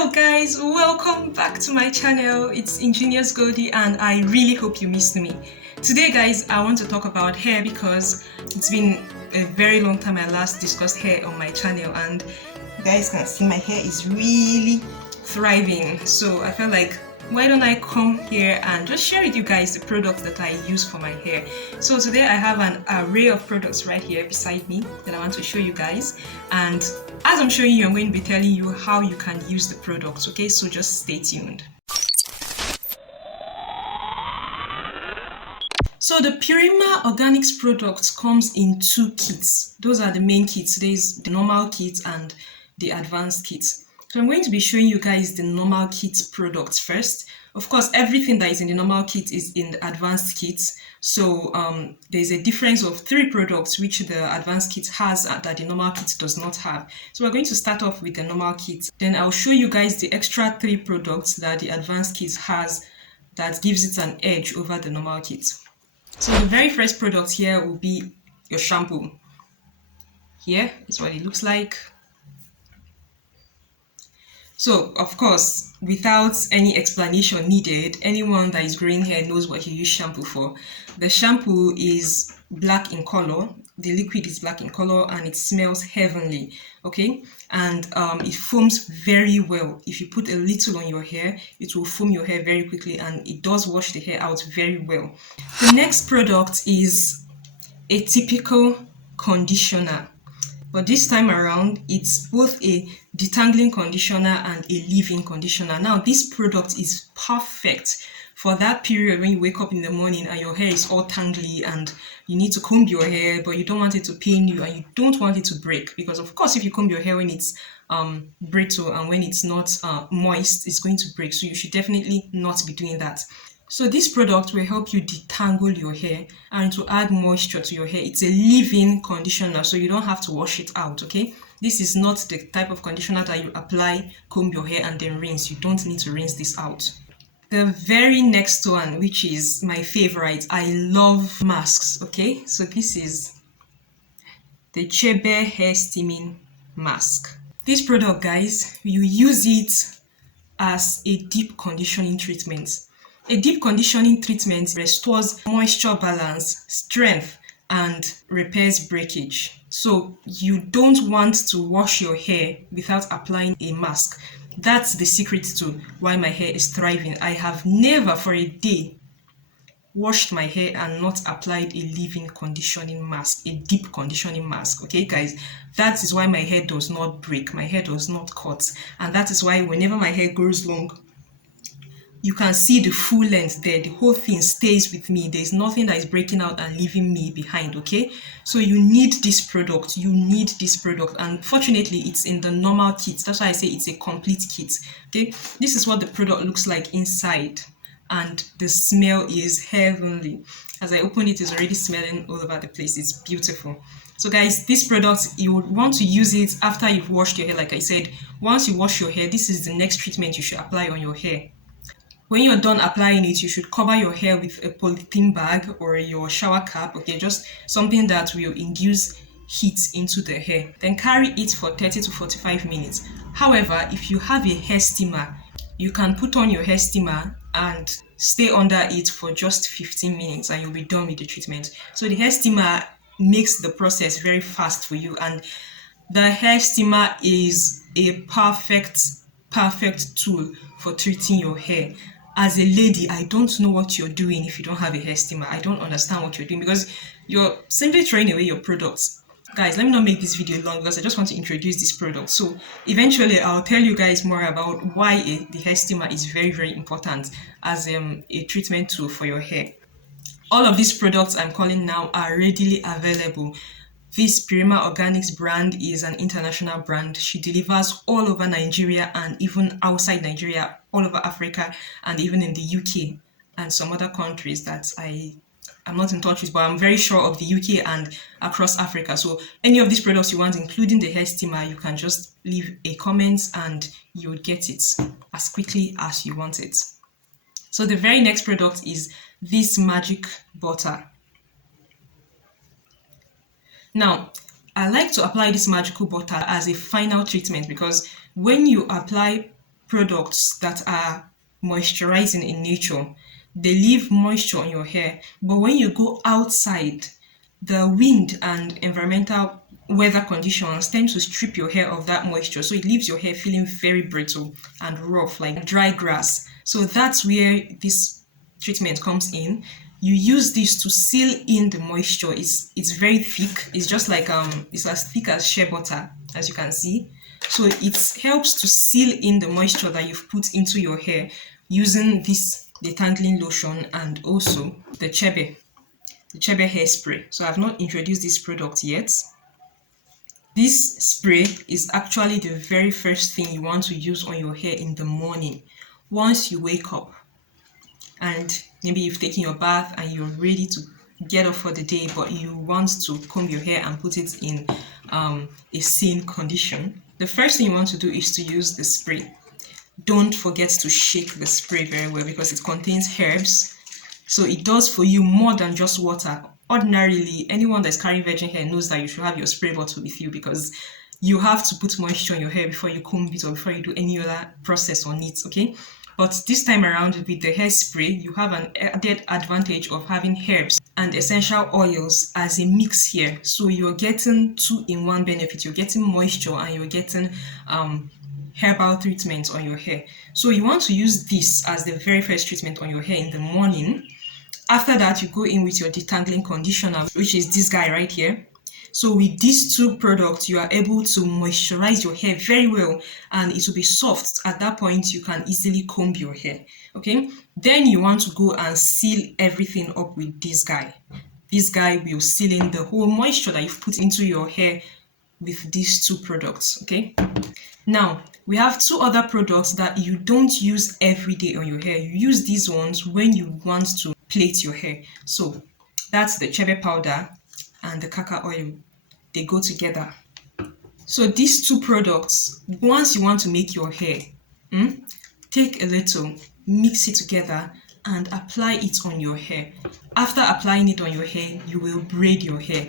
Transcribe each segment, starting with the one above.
Hello guys, welcome back to my channel. It's Ingenious Goldie and I really hope you missed me. Today guys, I want to talk about hair because it's been a very long time I last discussed hair on my channel, and you guys can see my hair is really thriving. So I felt like, why don't I come here and just share with you guys the products that I use for my hair. So today I have an array of products right here beside me that I want to show you guys, and as I'm showing you, I'm going to be telling you how you can use the products, okay? So just stay tuned. So the Purima Organics products comes in two kits. Those are the main kits. There's the normal kit and the advanced kit. So I'm going to be showing you guys the normal kit products first. Of course, everything that is in the normal kit is in the advanced kit. So there's a difference of 3 products which the advanced kit has that the normal kit does not have. So we're going to start off with the normal kit. Then I'll show you guys the extra 3 products that the advanced kit has that gives it an edge over the normal kit. So the very first product here will be your shampoo. Here is what it looks like. So, of course, without any explanation needed, anyone that is growing hair knows what you use shampoo for. The shampoo is black in color, the liquid is black in color, and it smells heavenly, okay? And it foams very well. If you put a little on your hair, it will foam your hair very quickly, and it does wash the hair out very well. The next product is a typical conditioner. But this time around, it's both a detangling conditioner and a leave-in conditioner. Now, this product is perfect for that period when you wake up in the morning and your hair is all tangly and you need to comb your hair, but you don't want it to pain you and you don't want it to break. Because, of course, if you comb your hair when it's brittle and when it's not moist, it's going to break. So you should definitely not be doing that. So this product will help you detangle your hair and to add moisture to your hair. It's a leave-in conditioner, so you don't have to wash it out, okay? This is not the type of conditioner that you apply, comb your hair, and then rinse. You don't need to rinse this out. The very next one, which is my favorite, I love masks, okay? So this is the Chebe Hair Steaming Mask. This product, guys, you use it as a deep conditioning treatment. A deep conditioning treatment restores moisture balance, strength, and repairs breakage. So you don't want to wash your hair without applying a mask. That's the secret to why my hair is thriving. I have never for a day washed my hair and not applied a leave-in conditioning mask, a deep conditioning mask. Okay, guys, that is why my hair does not break, my hair does not cut, and that is why whenever my hair grows long, you can see the full length there. The whole thing stays with me. There's nothing that is breaking out and leaving me behind, okay? So you need this product. You need this product. And fortunately, it's in the normal kit. That's why I say it's a complete kit, okay? This is what the product looks like inside. And the smell is heavenly. As I open it, it's already smelling all over the place. It's beautiful. So guys, this product, you would want to use it after you've washed your hair. Like I said, once you wash your hair, this is the next treatment you should apply on your hair. When you're done applying it, you should cover your hair with a polythene bag or your shower cap, okay? Just something that will induce heat into the hair. Then carry it for 30 to 45 minutes. However, if you have a hair steamer, you can put on your hair steamer and stay under it for just 15 minutes and you'll be done with the treatment. So the hair steamer makes the process very fast for you, and the hair steamer is a perfect tool for treating your hair. As a lady, I don't know what you're doing if you don't have a hair steamer. I don't understand what you're doing because you're simply throwing away your products. Guys, let me not make this video long because I just want to introduce this product. So eventually I'll tell you guys more about why the hair steamer is very, very important as a treatment tool for your hair. All of these products I'm calling now are readily available. This Purima Organics brand is an international brand. She delivers all over Nigeria and even outside Nigeria, all over Africa, and even in the UK and some other countries that I'm not in touch with, but I'm very sure of the UK and across Africa. So any of these products you want, including the hair steamer, you can just leave a comment and you'll get it as quickly as you want it. So the very next product is this magic butter. Now, I like to apply this magical butter as a final treatment because when you apply products that are moisturizing in nature. They leave moisture on your hair, but when you go outside, the wind and environmental weather conditions tend to strip your hair of that moisture, so it leaves your hair feeling very brittle and rough like dry grass. So that's where this treatment comes in. You use this to seal in the moisture. It's very thick. It's just like it's as thick as shea butter, as you can see. So it helps to seal in the moisture that you've put into your hair using this detangling lotion and also the chebe hairspray. So I've not introduced this product yet. This spray is actually the very first thing you want to use on your hair in the morning. Once you wake up and maybe you've taken your bath and you're ready to get off for the day, but you want to comb your hair and put it in a sane condition, the first thing you want to do is to use the spray. Don't forget to shake the spray very well because it contains herbs. So it does for you more than just water. Ordinarily, anyone that's carrying virgin hair knows that you should have your spray bottle with you because you have to put moisture on your hair before you comb it or before you do any other process on it, okay? But this time around with the hairspray, you have an added advantage of having herbs and essential oils as a mix here. So you're getting 2-in-1 benefit. You're getting moisture and you're getting herbal treatment on your hair. So you want to use this as the very first treatment on your hair in the morning. After that, you go in with your detangling conditioner, which is this guy right here. So with these two products, you are able to moisturize your hair very well and it will be soft. At that point, you can easily comb your hair, okay? Then you want to go and seal everything up with this guy. This guy will seal in the whole moisture that you've put into your hair with these two products, okay? Now, we have two other products that you don't use every day on your hair. You use these ones when you want to plait your hair. So that's the chebe powder and the kaka oil. They go together. So these two products, once you want to make your hair, take a little, mix it together and apply it on your hair. After applying it on your hair, you will braid your hair.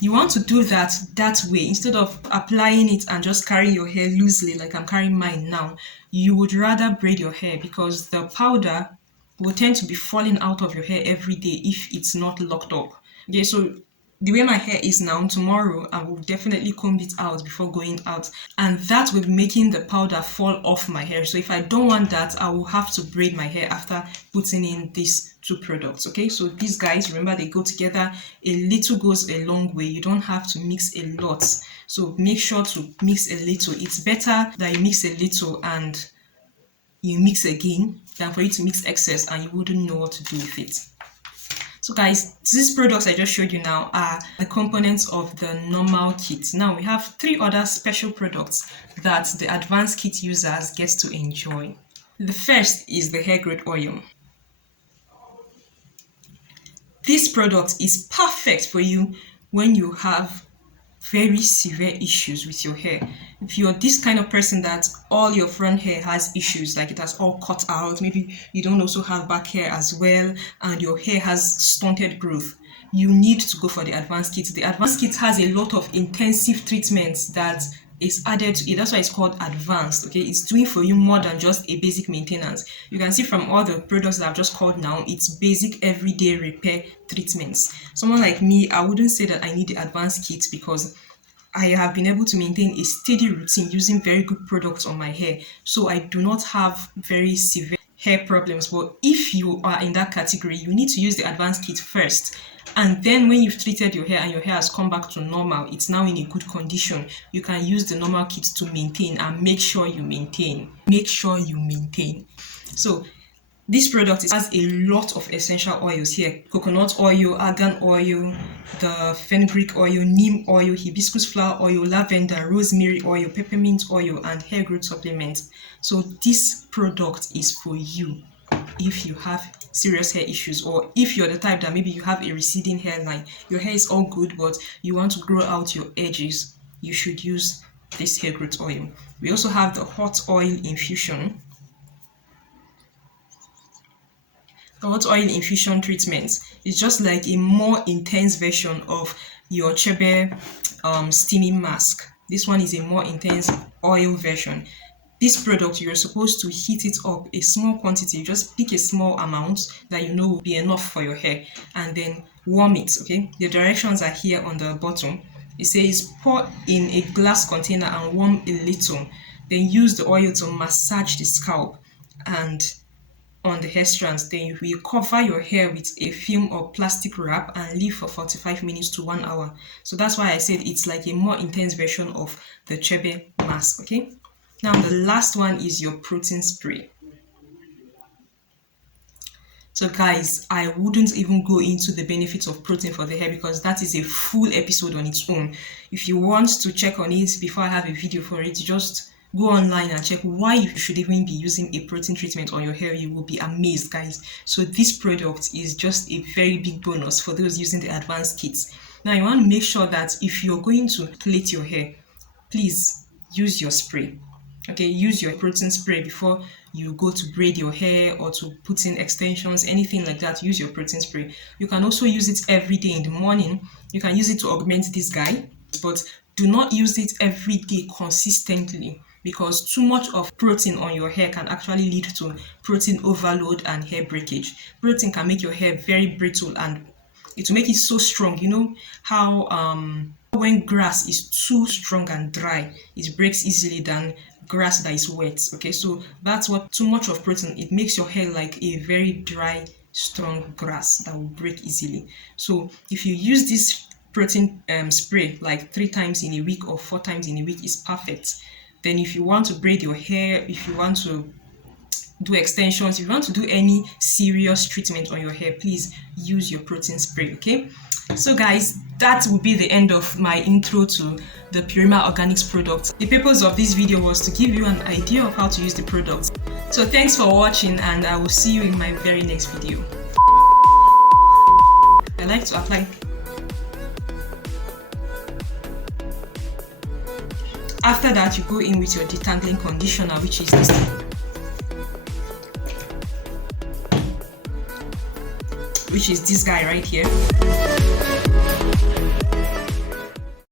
You want to do that way instead of applying it and just carrying your hair loosely like I'm carrying mine now. You would rather braid your hair because the powder will tend to be falling out of your hair every day if it's not locked up. Okay, so the way my hair is now, tomorrow I will definitely comb it out before going out, and that will be making the powder fall off my hair. So if I don't want that, I will have to braid my hair after putting in these two products. Okay, so these guys, remember, they go together. A little goes a long way. You don't have to mix a lot, so make sure to mix a little. It's better that you mix a little and you mix again than for you to mix excess and you wouldn't know what to do with it. So guys, these products I just showed you now are the components of the normal kit. Now we have 3 other special products that the advanced kit users get to enjoy. The first is the hair growth oil. This product is perfect for you when you have very severe issues with your hair. If you're this kind of person that all your front hair has issues, like it has all cut out, maybe you don't also have back hair as well, and your hair has stunted growth, you need to go for the advanced kit. The advanced kit has a lot of intensive treatments that is added to it. That's why it's called advanced. Okay, it's doing for you more than just a basic maintenance. You can see from all the products that I've just called now, it's basic everyday repair treatments. Someone like me, I wouldn't say that I need the advanced kit because I have been able to maintain a steady routine using very good products on my hair, so I do not have very severe hair problems. But if you are in that category, you need to use the advanced kit first, and then when you've treated your hair and your hair has come back to normal, it's now in a good condition, you can use the normal kit to maintain and make sure you maintain. So this product has a lot of essential oils here: coconut oil, argan oil, the fenugreek oil, neem oil, hibiscus flower oil, lavender, rosemary oil, peppermint oil, and hair growth supplement. So this product is for you if you have serious hair issues, or if you're the type that maybe you have a receding hairline, your hair is all good but you want to grow out your edges, you should use this hair growth oil. We also have the hot oil infusion. The hot oil infusion treatment is just like a more intense version of your chebe steaming mask. This one is a more intense oil version. This product, you're supposed to heat it up a small quantity. You just pick a small amount that you know will be enough for your hair, and then warm it. Okay, the directions are here on the bottom. It says pour in a glass container and warm a little, then use the oil to massage the scalp and on the hair strands. Then you will cover your hair with a film or plastic wrap and leave for 45 minutes to 1 hour. So that's why I said it's like a more intense version of the Chebe mask. Okay, now the last one is your protein spray. So guys, I wouldn't even go into the benefits of protein for the hair because that is a full episode on its own. If you want to check on it before I have a video for it, just go online and check why you should even be using a protein treatment on your hair. You will be amazed, guys. So this product is just a very big bonus for those using the advanced kits. Now you want to make sure that if you're going to plait your hair, please use your spray. Okay, use your protein spray before you go to braid your hair or to put in extensions, anything like that. Use your protein spray. You can also use it every day in the morning. You can use it to augment this guy, but do not use it every day consistently, because too much of protein on your hair can actually lead to protein overload and hair breakage. Protein can make your hair very brittle and it will make it so strong. You know how when grass is too strong and dry, it breaks easily than grass that is wet. Okay, so that's what too much of protein, it makes your hair like a very dry, strong grass that will break easily. So if you use this protein spray like 3 times in a week or 4 times in a week, is perfect. Then if you want to braid your hair, if you want to do extensions, if you want to do any serious treatment on your hair, please use your protein spray. Okay, so guys, that will be the end of my intro to the Purima Organics product. The purpose of this video was to give you an idea of how to use the product. So thanks for watching, and I will see you in my very next video. I like to apply. After that, you go in with your detangling conditioner, which is this, guy right here.